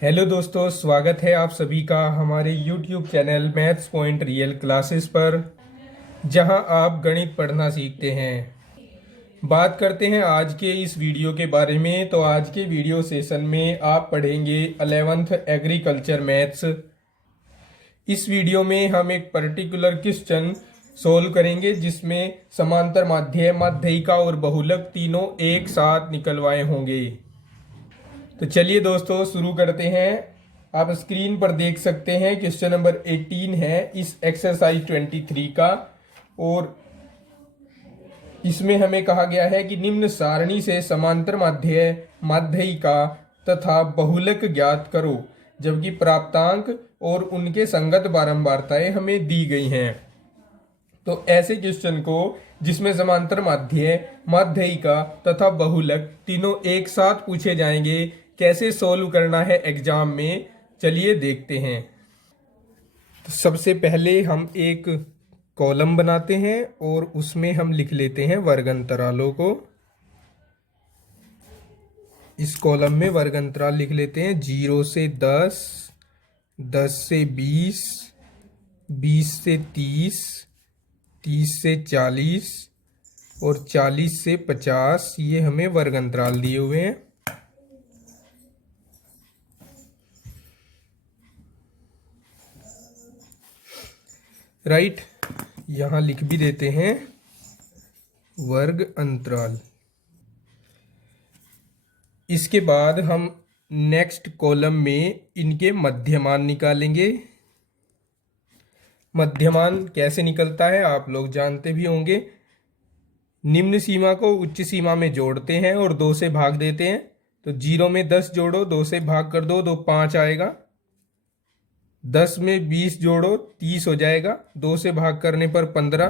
Hello दोस्तों, स्वागत है आप सभी का हमारे YouTube channel maths point real classes पर, जहां आप गणित पढ़ना सीखते हैं। बात करते हैं आज के इस वीडियो के बारे में। तो आज के वीडियो सेशन में आप पढ़ेंगे 11th एग्रीकल्चर मैथ्स। इस वीडियो में हम एक पर्टिकुलर क्वेश्चन सोल्व करेंगे जिसमें समांतर माध्य, माध्यिका और बहुलक तीनों एक साथ निकलवाए होंगे। तो चलिए दोस्तों शुरू करते हैं। आप स्क्रीन पर देख सकते हैं क्वेश्चन नंबर 18 है इस एक्सरसाइज 23 का, और इसमें हमें कहा गया है कि निम्न सारणी से समांतर माध्य, माध्यिका तथा बहुलक ज्ञात करो, जबकि प्राप्तांक और उनके संगत बारंबारताएं हमें दी गई हैं। तो ऐसे क्वेश्चन को जिसमें समांतर माध्य, माध्यिका तथा बहुलक तीनों एक साथ पूछे जाएंगे, कैसे सोल्व करना है एग्जाम में, चलिए देखते हैं। तो सबसे पहले हम एक कॉलम बनाते हैं और उसमें हम लिख लेते हैं वर्ग अंतरालों को। इस कॉलम में वर्ग अंतराल लिख लेते हैं 0 से 10, 10 से 20, 20 से 30, 30 से 40 और 40 से 50। ये हमें वर्ग अंतराल दिए हुए हैं। राइट, यहां लिख भी देते हैं वर्ग अंतराल। इसके बाद हम नेक्स्ट कॉलम में इनके मध्यमान निकालेंगे। मध्यमान कैसे निकलता है आप लोग जानते भी होंगे। निम्न सीमा को उच्च सीमा में जोड़ते हैं और 2 से भाग देते हैं। तो 0 में 10 जोड़ो, 2 से भाग कर दो, 2 5 आएगा। 10 में 20 जोड़ो, 30 हो जाएगा। 2 से भाग करने पर 15।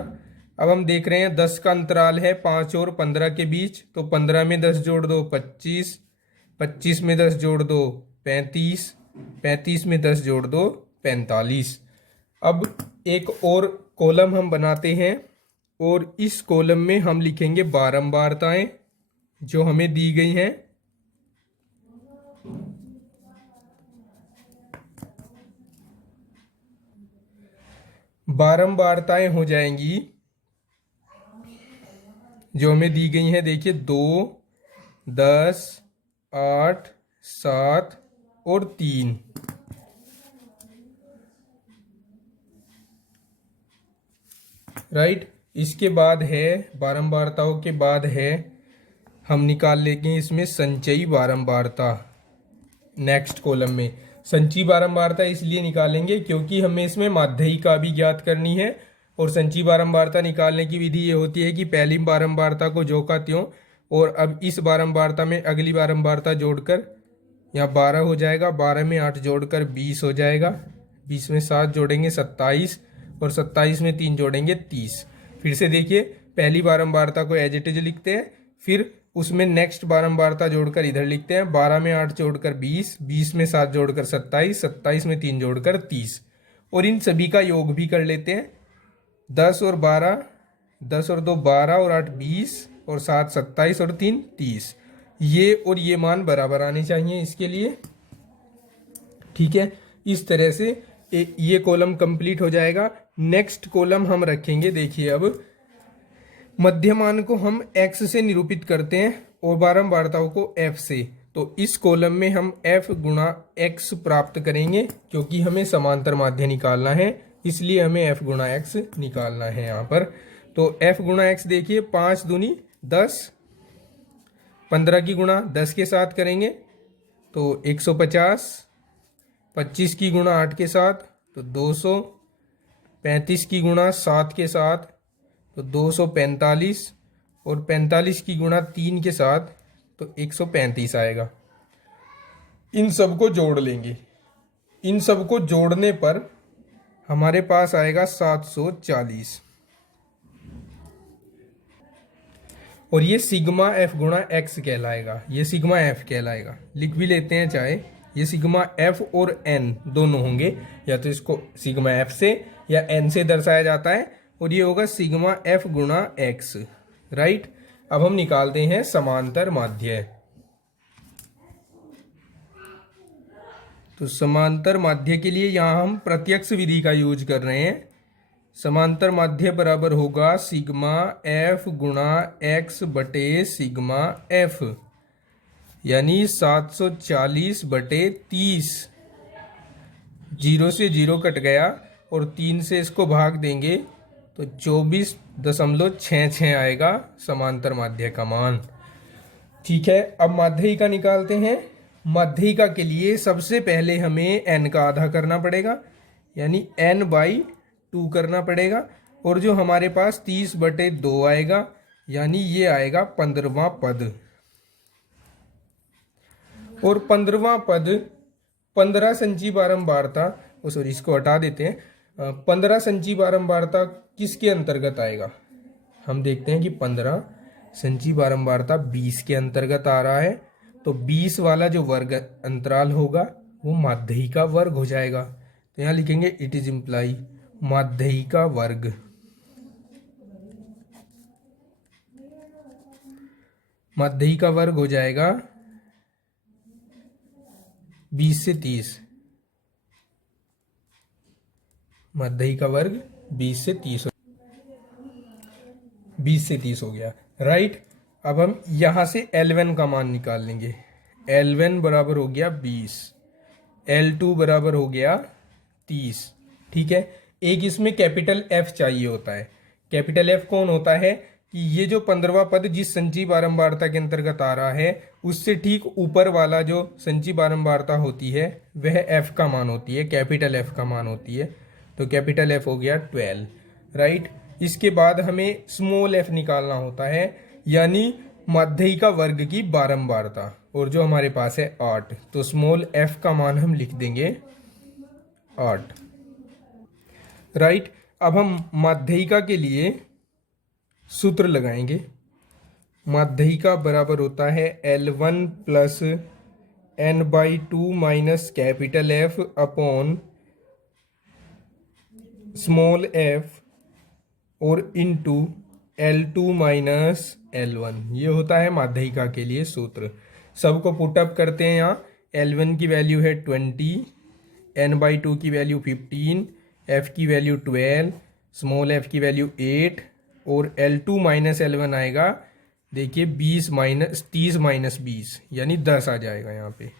अब हम देख रहे हैं 10 का अंतराल है 5 और 15 के बीच। तो 15 में 10 जोड़ दो 25, 25 में 10 जोड़ दो 35, 35 में 10 जोड़ दो 45। अब एक और कॉलम हम बनाते हैं और इस कॉलम में हम लिखेंगे बारंबारताएं जो हमें दी गई हैं। बारंबारताएं हो जाएंगी जो हमें दी गई हैं। देखिए 2, 10, 8, 7 और 3। राइट, इसके बाद है बारंबारताओं के बाद है हम निकाल लेंगे इसमें संचयी बारंबारता। नेक्स्ट कॉलम में संचयी बारंबारता इसलिए निकालेंगे क्योंकि हमें इसमें माध्यिका भी ज्ञात करनी है। और संचयी बारंबारता निकालने की विधि ये होती है कि पहली बारंबारता को ज्यों का त्यों, और अब इस बारंबारता में अगली बारंबारता जोड़कर यहाँ 12 हो जाएगा। 12 में 8 जोड़कर 20 हो जाएगा। 20 में 7 जोड़ेंगे 27 और 27 में 3 जोड़ेंगे 30। फिर से देखिए, पहली बारंबारता को एज इट इज लिखते हैं, फिर उसमें नेक्स्ट बारंबारता जोड़कर इधर लिखते हैं। 12 में 8 जोड़कर 20, 20 में 7 जोड़कर 27, 27 में 3 जोड़कर 30। और इन सभी का योग भी कर लेते हैं। 10 और 12, 10 और 2 12 और 8 20 और 7 27 और 3 30। ये और ये मान बराबर आने चाहिए इसके लिए। ठीक है, इस तरह से ये कॉलम कंप्लीट हो जाएगा। नेक्स्ट कॉलम हम रखेंगे, देखिए अब मध्यमान को हम x से निरूपित करते हैं और बारंबारताओं को f से। तो इस कॉलम में हम f गुणा x प्राप्त करेंगे क्योंकि हमें समांतर माध्य निकालना है, इसलिए हमें f गुणा x निकालना है यहाँ पर। तो f गुणा x देखिए, 5 दूनी 10, 15 की गुणा 10 के साथ करेंगे तो 150, 25 की गुणा 8 के साथ तो 200, 35 की गुणा 7 के साथ तो 245 और 45 की गुणा 3 के साथ तो 135 आएगा। इन सब को जोड़ लेंगे। इन सब को जोड़ने पर हमारे पास आएगा 740। और ये सिग्मा एफ गुणा एक्स कहलाएगा। ये सिग्मा एफ कहलाएगा, लिख भी लेते हैं चाहे। ये सिग्मा एफ और एन दोनों होंगे, या तो इसको सिग्मा एफ से या एन से दर्शाया जाता है, और ये होगा सिग्मा एफ गुणा एक्स। राइट, अब हम निकालते हैं समांतर माध्य। तो समांतर माध्य के लिए यहाँ हम प्रत्यक्ष विधि का यूज कर रहे हैं। समांतर माध्य बराबर होगा सिग्मा एफ गुणा एक्स बटे सिग्मा एफ, यानी 740/30। 0 से 0 कट गया और 3 से इसको भाग देंगे तो 24.66 आएगा समांतर माध्य का मान। ठीक है, अब माध्यिका निकालते हैं। माध्यिका के लिए सबसे पहले हमें n का आधा करना पड़ेगा, यानी n/2 करना पड़ेगा, और जो हमारे पास 30/2 आएगा, यानी ये आएगा 15वां पद। और 15वां पद 15 संची बारंबारता, सॉरी इसको हटा देते हैं, 15 संची बारंबारता किसके अंतर्गत आएगा? हम देखते हैं कि 15 संची बारंबारता 20 के अंतर्गत आ रहा है, तो 20 वाला जो वर्ग अंतराल होगा वो माध्यिका वर्ग हो जाएगा। तो यहाँ लिखेंगे इट इज इम्प्लाई माध्यिका वर्ग। माध्यिका वर्ग हो जाएगा 20 से 30। माध्यिका वर्ग 20 से 30 हो गया, राइट। अब हम यहां से L1 का मान निकाल लेंगे। L1 बराबर हो गया 20, L2 बराबर हो गया 30। ठीक है, एक इसमें कैपिटल F चाहिए होता है। कैपिटल F कौन होता है कि ये जो 15वां पद जिस संची बारंबारता के अंतर्गत आ रहा है उससे ठीक ऊपर वाला जो संची बारंबारता होती है वह F का मान होती है, कैपिटल F का मान होती है। तो कैपिटल F हो गया 12, राइट। इसके बाद हमें स्मॉल f निकालना होता है, यानी माध्यिका वर्ग की बारंबारता, और जो हमारे पास है 8। तो स्मॉल f का मान हम लिख देंगे 8, राइट। अब हम माध्यिका के लिए सूत्र लगाएंगे। माध्यिका बराबर होता है L1 plus n/2 minus capital F upon small f और इनटू L2 माइनस L1। ये होता है माध्यिका के लिए सूत्र। सबको पुटअप करते हैं। यहाँ L1 की वैल्यू है 20, n/2 की वैल्यू 15, f की वैल्यू 12, स्मॉल f की वैल्यू 8, और L2 माइनस L1 आएगा, देखिए 30 माइनस 20, यानी 10 आ जाएगा यहाँ पे।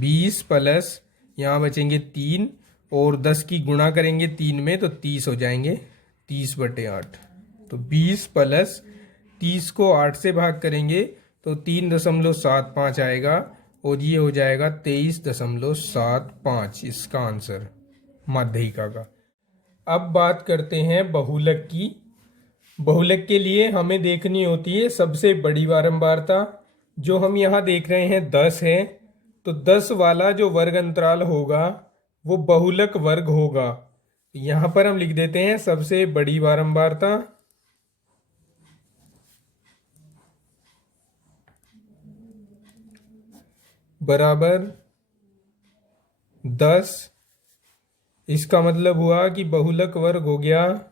20 प्लस यहाँ बचेंगे 3, और 10 की गुणा करेंगे 3 में तो 30 हो जाएंगे, 30/8। तो 20 प्लस 30 को 8 से भाग करेंगे तो 3.75 आएगा, और ये हो जाएगा 23.75 इसका आंसर माध्यिका का। अब बात करते हैं बहुलक की। बहुलक के लिए हमें देखनी होती है सबसे बड़ी बारंबारता। जो हम यहाँ देख रहे हैं 10 है, तो 10 वाला जो वर्ग अंतराल होगा वो बहुलक वर्ग होगा। यहाँ पर हम लिख देते हैं सबसे बड़ी बारंबारता बराबर 10। इसका मतलब हुआ कि बहुलक वर्ग हो गया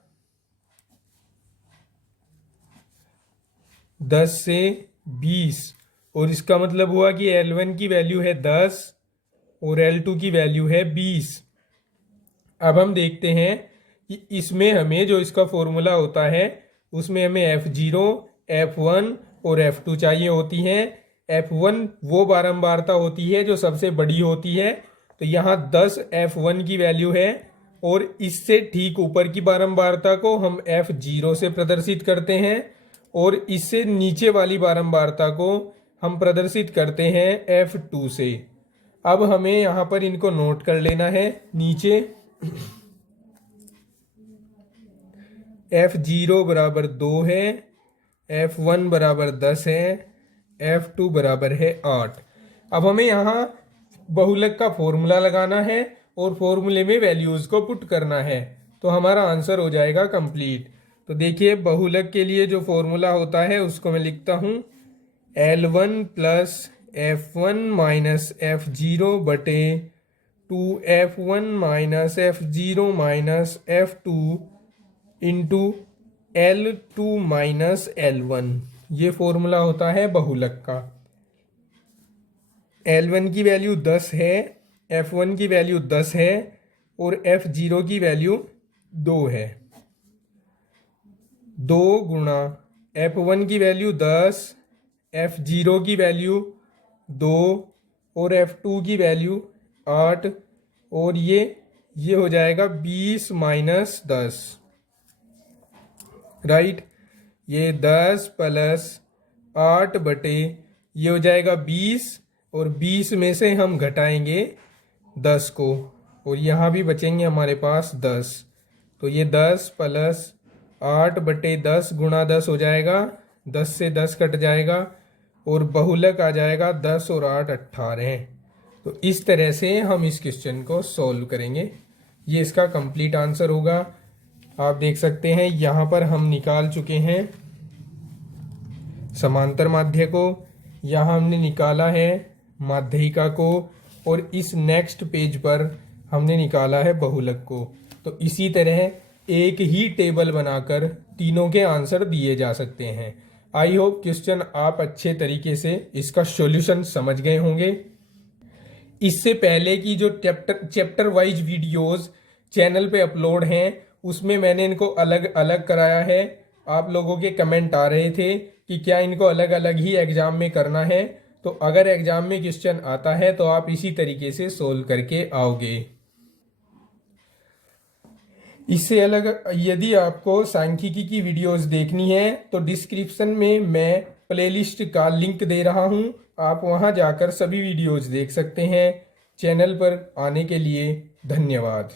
10 से 20, और इसका मतलब हुआ कि L1 की वैल्यू है 10 और L2 की वैल्यू है 20। अब हम देखते हैं कि इसमें हमें जो इसका फॉर्मूला होता है उसमें हमें F0, F1 और F2 चाहिए होती हैं। F1 वो बारंबारता होती है जो सबसे बड़ी होती है, तो यहाँ 10 F1 की वैल्यू है, और इससे ठीक ऊपर की बारंबारता को हम F0 से प्रदर्शित करते हैं, और इससे नीचे वाली बारंबारता को हम प्रदर्शित करते हैं F2 से। अब हमें यहाँ पर इनको नोट कर लेना है नीचे। F0 बराबर 2 है, F1 बराबर 10 है, F2 बराबर है 8। अब हमें यहाँ बहुलक का फॉर्मूला लगाना है और फॉर्मूले में वैल्यूज को पुट करना है, तो हमारा आंसर हो जाएगा कंप्लीट। तो देखिए बहुलक के लिए जो फॉर्मूला होता है उसको मैं लिखता हूँ L1 plus F1 minus F0 बटे 2F1 minus F0 minus F2 into L2 minus L1। ये फॉर्मूला होता है बहुलक का। L1 की वैल्यू 10 है, F1 की वैल्यू 10 है और F0 की वैल्यू 2 है। 2 गुणा F1 की वैल्यू 10, F0 की वैल्यू 2 और F2 की वैल्यू 8 और ये हो जाएगा 20 माइनस 10, राइट। ये 10 प्लस 8 बटे ये हो जाएगा 20 और 20 में से हम घटाएंगे 10 को और यहाँ भी बचेंगे हमारे पास 10। तो ये 10 प्लस 8 बटे 10 गुणा 10 हो जाएगा, 10 से 10 कट जाएगा और बहुलक आ जाएगा 10 और 8 18। तो इस तरह से हम इस क्वेश्चन को सॉल्व करेंगे। ये इसका कंप्लीट आंसर होगा। आप देख सकते हैं यहाँ पर हम निकाल चुके हैं समांतर माध्य को, यहाँ हमने निकाला है माध्यिका को और इस नेक्स्ट पेज पर हमने निकाला है बहुलक को। तो इसी तरह एक ही टेबल बनाकर तीनों के आंसर दिए जा सकते हैं। आई होप क्वेश्चन आप अच्छे तरीके से इसका सॉल्यूशन समझ गए होंगे। इससे पहले की जो चैप्टर वाइज वीडियोस चैनल पे अपलोड हैं उसमें मैंने इनको अलग अलग कराया है। आप लोगों के कमेंट आ रहे थे कि क्या इनको अलग अलग ही एग्जाम में करना है, तो अगर एग्जाम में क्वेश्चन आता है तो आप इसी तरीके से सोल्व करके आओगे। इससे अलग यदि आपको सांख्यिकी की वीडियोस देखनी है तो डिस्क्रिप्शन में मैं प्लेलिस्ट का लिंक दे रहा हूं, आप वहां जाकर सभी वीडियोस देख सकते हैं। चैनल पर आने के लिए धन्यवाद।